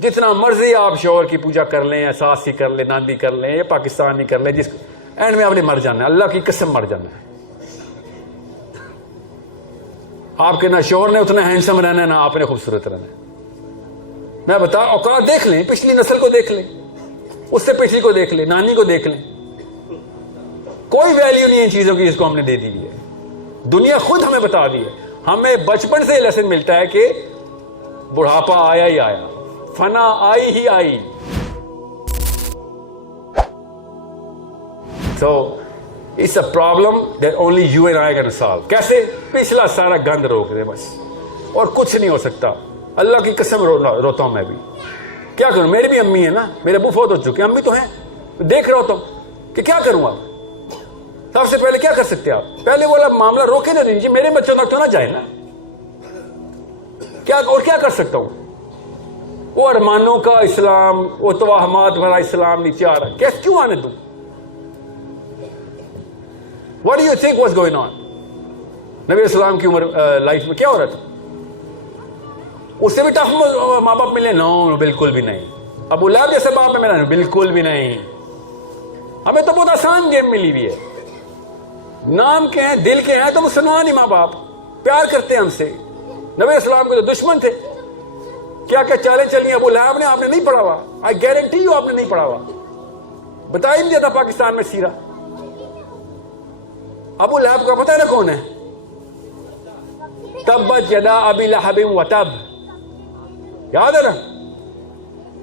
جتنا مرضی آپ شوہر کی پوجا کر لیں یا ساس کی کر لیں ناندی کر لیں یا پاکستانی کر لیں جس اینڈ میں آپ نے مر جانا ہے, اللہ کی قسم مر جانا ہے. آپ کے نہ شوہر نے اتنا ہینڈسم رہنا ہے نہ آپ نے خوبصورت رہنا ہے. میں بتا اوقات دیکھ لیں, پچھلی نسل کو دیکھ لیں, اس سے پچھلی کو دیکھ لیں, نانی کو دیکھ لیں, کوئی ویلیو نہیں ہے ان چیزوں کی جس کو ہم نے دے دی ہے. دنیا خود ہمیں بتا دی ہے. ہمیں بچپن سے لیسن ملتا ہے کہ بڑھاپا آیا ہی آیا, فنا آئی ہی آئی. So it's a problem that only you and I can solve. کیسے؟ پچھلا سارا گند روک دے بس, اور کچھ نہیں ہو سکتا. اللہ کی قسم روتا ہوں میں بھی. کیا کروں, میری بھی امی ہے نا, میرے ابو فوت ہو چکے, امی تو ہیں, دیکھ رہا ہوتا ہوں کہ کیا کروں. آپ سب سے پہلے کیا کر سکتے آپ؟ پہلے والا معاملہ روکے نہ دیجیے, میرے بچوں تک تو نہ جائے نا. اور کیا کر سکتا ہوں؟ وہ ارمانوں کا اسلام, وہ توہمات والا اسلام نیچے آ رہا ہے, کیسے کیوں آنے دوں؟ What do you think was going on? نبی اسلام کی عمر لائف میں کیا ہو رہا تھا؟ اس سے بھی ٹف ماں باپ ملے؟ نو, بالکل بھی نہیں. ابو لہب جیسے باپ ہے میرا؟ بالکل بھی نہیں. ہمیں تو بہت آسان گیم ملی ہوئی ہے. نام کے ہیں, دل کے ہیں, تو مسلمان ہی ماں باپ پیار کرتے ہیں ہم سے. نبی اسلام کے تو دشمن تھے. کیا کیا چالیں چلی ابو لہب نے, آپ نے نہیں پڑھا ہوا. آئی گارنٹی یو آپ نے نہیں پڑھا ہوا. بتا ہی نہیں دیا تھا پاکستان میں سیرہ. ابو لہب کا پتہ ہے نا کون ہے؟ تبت یدا ابی لہب وتب, یاد ہے نا؟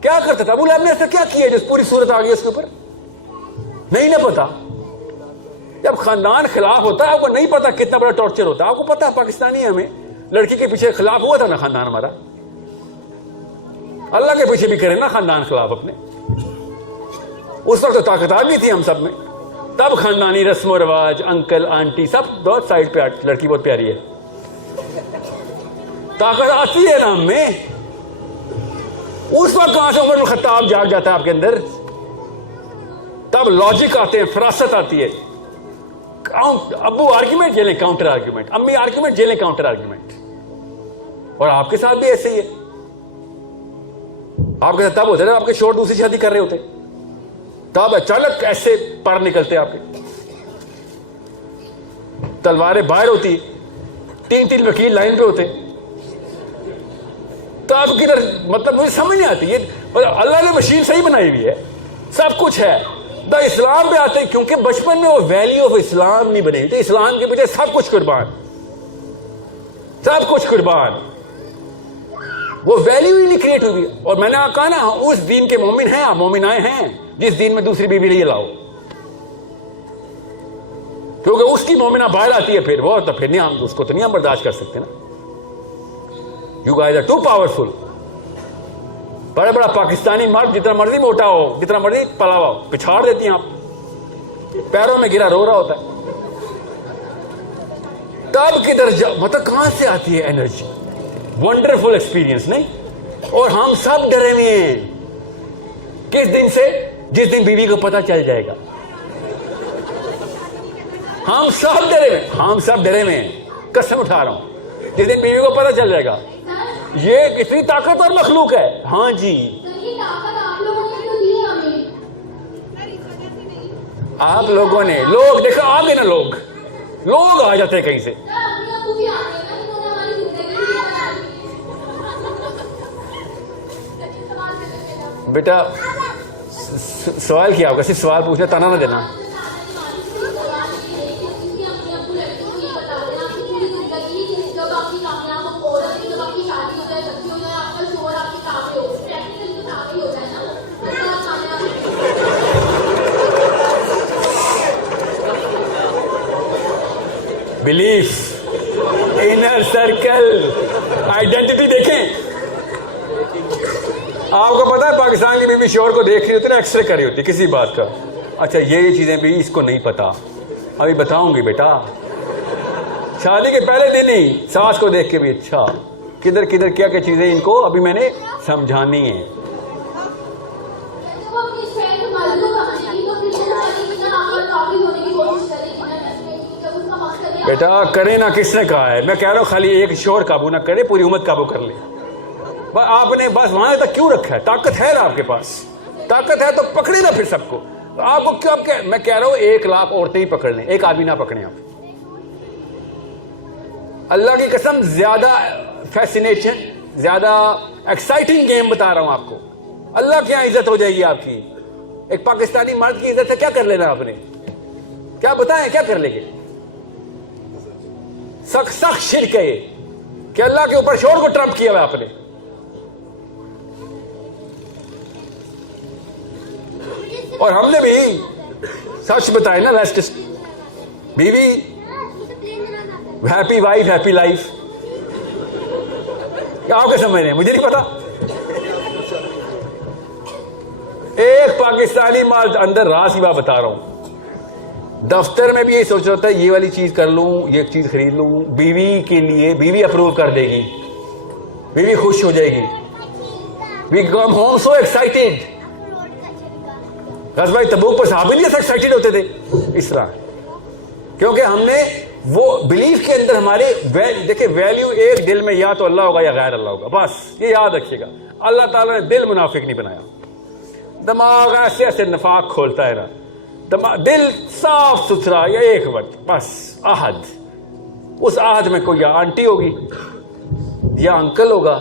کیا کرتا تھا ابو لہب نے, ایسا کیا کیا جس پوری صورت آ گئی اس کے اوپر؟ نہیں نہ پتا. جب خاندان خلاف ہوتا ہے آپ کو نہیں پتا کتنا بڑا ٹارچر ہوتا ہے. آپ کو پتا ہے پاکستانی ہے, ہمیں لڑکی کے پیچھے خلاف ہوا تھا نا خاندان ہمارا. اللہ کے پیچھے بھی کرے نا خاندان خلاف اپنے. اس وقت تو طاقت آ گئی تھی ہم سب میں. تب خاندانی رسم و رواج, انکل آنٹی سب بہت سائڈ پہ, لڑکی بہت پیاری ہے, طاقت آتی ہے نا ہم میں. اس وقت کہاں سے عمر الخطاب جاگ جاتا ہے آپ کے اندر؟ تب لاجک آتے ہیں, فراست آتی ہے. ابو آرگیومنٹ جیلیں کاؤنٹر آرگیومنٹ, امی آرگیومنٹ جیلیں کاؤنٹر آرگیومنٹ. اور آپ کے ساتھ بھی ایسے ہی ہے. آپ کے ساتھ تب ہوتے نا آپ کے شوہر دوسری شادی کر رہے ہوتے, تب اچانک ایسے پر نکلتے آپ کے, تلواریں باہر ہوتی, 3 وکیل لائن پہ ہوتے. تو آپ کدھر, مطلب مجھے سمجھ نہیں آتی. یہ اللہ نے مشین صحیح بنائی ہوئی ہے, سب کچھ ہے. دا اسلام پہ آتے ہیں کیونکہ بچپن میں وہ ویلیو آف اسلام نہیں بنے تو اسلام کے پیچھے سب کچھ قربان, سب کچھ قربان. وہ ویلیو ہی نہیں کریٹ ہوئی. اور میں نے کہا نا اس دین کے مومن ہیں, آپ مومن آئے ہیں جس دین میں دوسری بیوی نہیں لاؤ, کیونکہ اس کی مومنہ باہر آتی ہے پھر وہ, تو پھر نہیں, ہم اس کو تو نہیں ہم برداشت کر سکتے نا. You guys are too powerful. بڑا بڑا پاکستانی مرد جتنا مرضی موٹا ہو, جتنا مرضی پلا ہو, پچھاڑ دیتی ہیں آپ, پیروں میں گرا رو رہا ہوتا ہے. تب کدھر مطلب کہاں سے آتی ہے انرجی؟ ونڈرفل ایکسپیرینس نہیں. اور ہم سب ڈرے ہوئے ہیں. کس دن سے؟ جس دن بیوی کو پتہ چل جائے گا. ہم سب ڈرے ہوئے, ہم سب ڈرے ہوئے ہیں, قسم اٹھا رہا ہوں. جس دن بیوی کو پتہ چل جائے گا یہ اتنی طاقتور مخلوق ہے. ہاں جی, آپ لوگوں نے, لوگ دیکھا آ گئے نا, لوگ آ جاتے ہیں کہیں سے. بیٹا سوال کیا ہوگا, صرف سوال پوچھنا, تانا نہ دینا. بلیف, انر سرکل, آئیڈینٹی دیکھیں. آپ کو پتا ہے پاکستان کی بیوی شوہر کو دیکھ رہی ہوتی ہے نا, ایکس رے کر رہی ہوتی ہے کسی بات کا. اچھا یہ چیزیں بھی اس کو نہیں پتا, ابھی بتاؤں گی بیٹا. شادی کے پہلے دن ہی ساس کو دیکھ کے بھی اچھا کدھر کدھر کیا کیا چیزیں ان کو ابھی میں نے سمجھانی ہے. بیٹا کرے نا, کس نے کہا ہے؟ میں کہہ رہا ہوں خالی ایک شوہر قابو نہ کرے, پوری امت قابو کر لے. آپ نے بس وہاں تک کیوں رکھا ہے؟ طاقت ہے نا آپ کے پاس، طاقت ہے تو پکڑے نا پھر سب کو. آپ کو کیوں میں کہہ رہا ہوں 1 لاکھ عورتیں ہی پکڑ لیں، ایک آدمی نہ پکڑیں آپ. اللہ کی قسم زیادہ فیسینیشن، زیادہ ایکسائٹنگ گیم بتا رہا ہوں آپ کو. اللہ کی یہاں عزت ہو جائے گی آپ کی. ایک پاکستانی مرد کی عزت سے کیا کر لینا آپ نے؟ کیا بتائیں کیا کر لیں گے؟ سخت شرک ہے یہ کہ اللہ کے اوپر شور کو ٹرمپ کیا ہوا آپ نے. اور ہم نے بھی سچ بتائے نا، ویسٹ بیوی ہیپی وائف ہیپی لائف. کیا آپ کے سمجھ رہے ہیں؟ مجھے نہیں پتا. ایک پاکستانی مرد اندر راز کی بات بتا رہا ہوں، دفتر میں بھی یہی سوچ رہا تھا یہ والی چیز کر لوں، یہ چیز خرید لوں، بیوی کے لیے بیوی اپروو کر دے گی، بیوی خوش ہو جائے گی. وی کم ہوم سو ایکسائٹیڈ. غزوہ تبوک پر صحابہ نہیں ایکسائٹیڈ ہوتے تھے اس طرح، کیونکہ ہم نے وہ بلیف کے اندر ہمارے دیکھیں ویلیو ایک دل میں یا تو اللہ ہوگا یا غیر اللہ ہوگا. بس یہ یاد رکھیے گا. اللہ تعالیٰ نے دل منافق نہیں بنایا. دماغ ایسے ایسے نفاق کھولتا ہے نا، دل صاف ستھرا یا ایک وقت بس عہد. اس عہد میں کوئی یا آنٹی ہوگی یا انکل ہوگا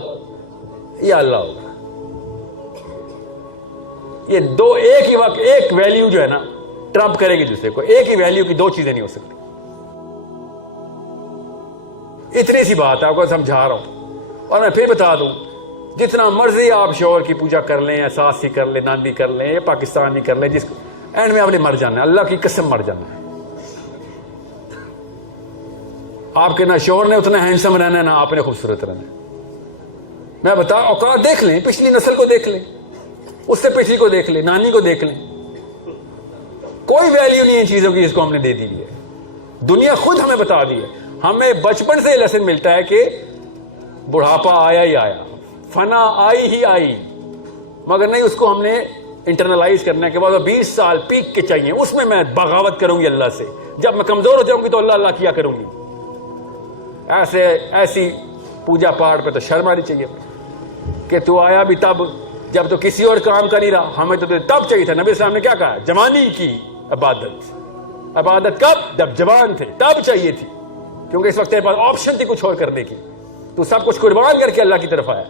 یا اللہ ہوگا. یہ دو ایک ہی وقت ایک ویلیو جو ہے نا ٹرمپ کرے گی دوسرے کو. ایک ہی ویلیو کی 2 چیزیں نہیں ہو سکتی. اتنی سی بات ہے، آپ کو سمجھا رہا ہوں. اور میں پھر بتا دوں، جتنا مرضی آپ شوہر کی پوجا کر لیں، ساس ہی کر لیں، ناندی کر لیں، یا پاکستانی کر لیں، جس کو اینڈ میں آپ نے مر جانا ہے. اللہ کی قسم مر جانا ہے. آپ کے نہ شوہر نے اتنا ہینڈسم رہنا ہے نہ آپ نے خوبصورت رہنا ہے. میں بتا اوقات دیکھ لیں، پچھلی نسل کو دیکھ لیں، اس سے پچھلی کو دیکھ لیں، نانی کو دیکھ لیں. کوئی ویلیو نہیں ان چیزوں کی جس کو ہم نے دے دی ہے. دنیا خود ہمیں بتا دی ہے. ہمیں بچپن سے لیسن ملتا ہے کہ بڑھاپا آیا ہی آیا، فنا آئی ہی آئی، مگر نہیں اس کو ہم نے انٹرنلائز کرنے کے بعد 20 سال پیک کے چاہیے. اس میں بغاوت کروں گی اللہ سے. جب میں کمزور ہو جاؤں گی تو اللہ اللہ کیا کروں گی. ایسی پوجا پاٹ پہ تو شرم آنی چاہیے کہ تو آیا بھی تب جب تو کسی اور کام کا نہیں رہا. ہمیں تو تب چاہیے تھا. نبی صاحب نے کیا کہا؟ جوانی کی عبادت کب؟ جب جوان تھے تب چاہیے تھی، کیونکہ اس وقت تیرے پاس آپشن تھی کچھ اور کرنے کی. تو سب کچھ قربان کر کے اللہ کی طرف آیا.